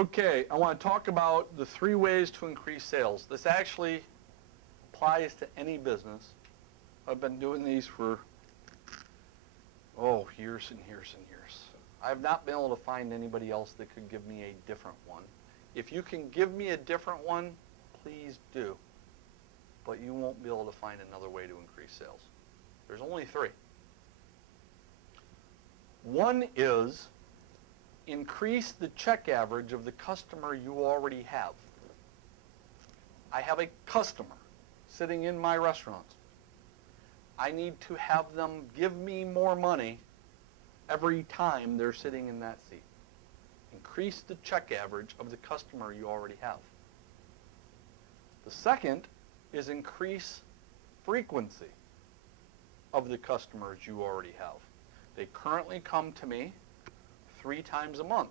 Okay, I want to talk about the 3 ways to increase sales. This actually applies to any business. I've been doing these for, years and years and years. I've not been able to find anybody else that could give me a different one. If you can give me a different one, please do. But you won't be able to find another way to increase sales. There's only 3. One is increase the check average of the customer you already have. I have a customer sitting in my restaurant. I need to have them give me more money every time they're sitting in that seat. Increase the check average of the customer you already have. The second is increase frequency of the customers you already have. They currently come to me 3 times a month.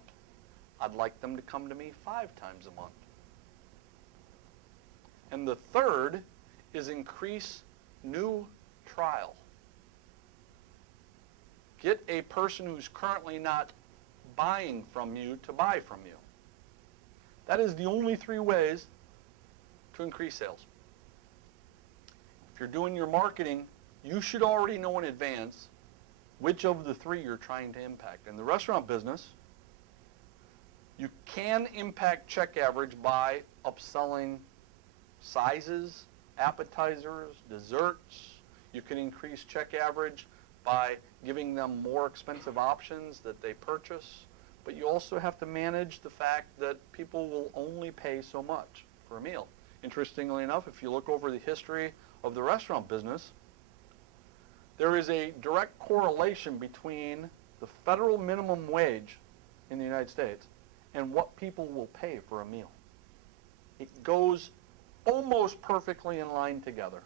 I'd like them to come to me 5 times a month. And the third is increase new trial. Get a person who's currently not buying from you to buy from you. That is the only 3 ways to increase sales. If you're doing your marketing, you should already know in advance which of the 3 you're trying to impact. In the restaurant business, you can impact check average by upselling sizes, appetizers, desserts. You can increase check average by giving them more expensive options that they purchase. But you also have to manage the fact that people will only pay so much for a meal. Interestingly enough, if you look over the history of the restaurant business, there is a direct correlation between the federal minimum wage in the United States and what people will pay for a meal. It goes almost perfectly in line together.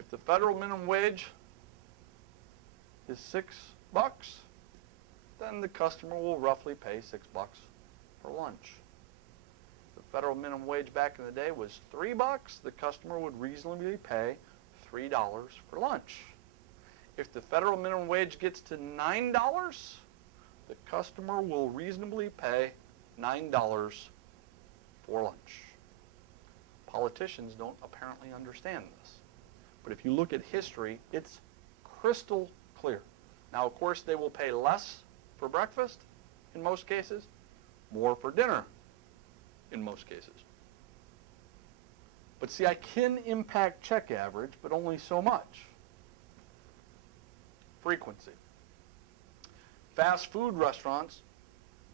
If the federal minimum wage is $6, then the customer will roughly pay $6 for lunch. If the federal minimum wage back in the day was $3, the customer would reasonably pay $3 for lunch. If the federal minimum wage gets to $9, the customer will reasonably pay $9 for lunch. Politicians don't apparently understand this. But if you look at history, it's crystal clear. Now, of course, they will pay less for breakfast in most cases, more for dinner in most cases. But see, I can impact check average, but only so much. Frequency. Fast food restaurants,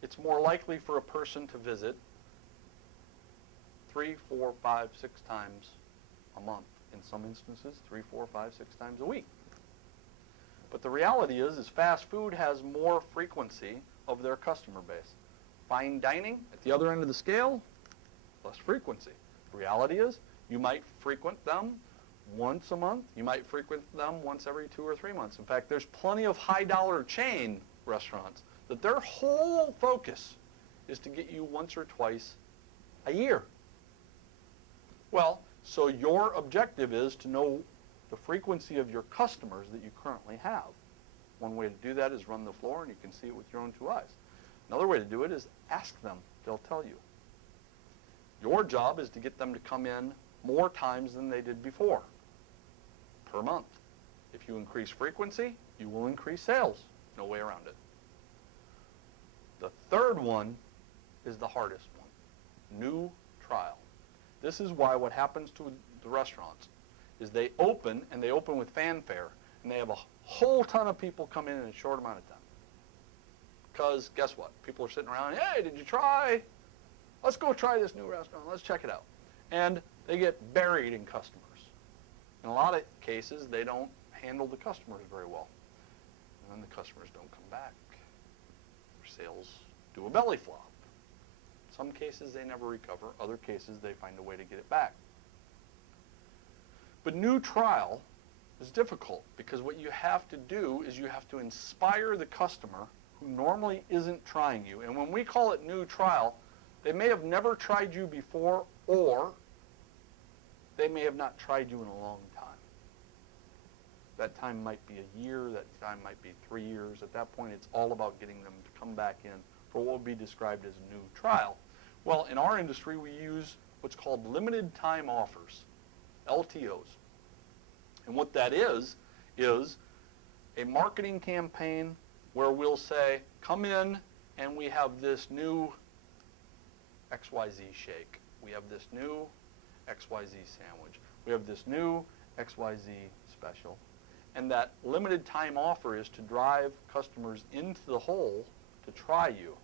it's more likely for a person to visit 3, 4, 5, 6 times a month. In some instances, 3, 4, 5, 6 times a week. But the reality is fast food has more frequency of their customer base. Fine dining, at the other end of the scale, less frequency. The reality is you might frequent them once a month. You might frequent them once every 2 or 3 months. In fact, there's plenty of high-dollar chain restaurants that their whole focus is to get you once or twice a year. Well, so your objective is to know the frequency of your customers that you currently have. One way to do that is run the floor, and you can see it with your own 2 eyes. Another way to do it is ask them. They'll tell you. Your job is to get them to come in more times than they did before per month. If you increase frequency, you will increase sales. No way around it. The third one is the hardest one. New trial. This is why what happens to the restaurants is they open, and they open with fanfare, and they have a whole ton of people come in a short amount of time. Because guess what? People are sitting around, hey, did you try? Let's go try this new restaurant. Let's check it out. And they get buried in customers. In a lot of cases, they don't handle the customers very well. And then the customers don't come back. Their sales do a belly flop. In some cases, they never recover. Other cases, they find a way to get it back. But new trial is difficult because what you have to do is you have to inspire the customer who normally isn't trying you. And when we call it new trial, they may have never tried you before, or they may have not tried you in a long time. That time might be a year, that time might be 3 years. At that point, it's all about getting them to come back in for what would be described as a new trial. Well, in our industry, we use what's called limited time offers, LTOs. And what that is a marketing campaign where we'll say, come in and we have this new XYZ shake. We have this new XYZ sandwich. We have this new XYZ special. And that limited time offer is to drive customers into the hole to try you.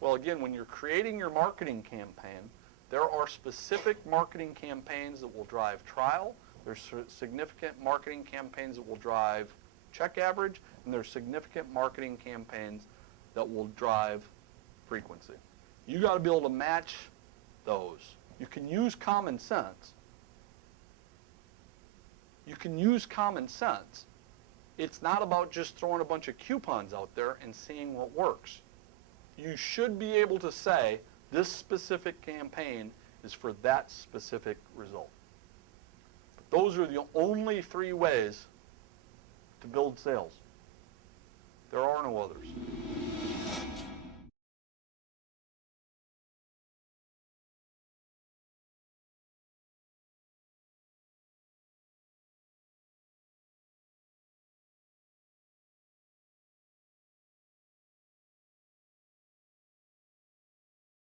Well, again, when you're creating your marketing campaign, there are specific marketing campaigns that will drive trial. There's significant marketing campaigns that will drive check average, and there's significant marketing campaigns that will drive frequency. You got to be able to match those. You can use common sense. You can use common sense. It's not about just throwing a bunch of coupons out there and seeing what works. You should be able to say, this specific campaign is for that specific result. But those are the only 3 ways to build sales. There are no others.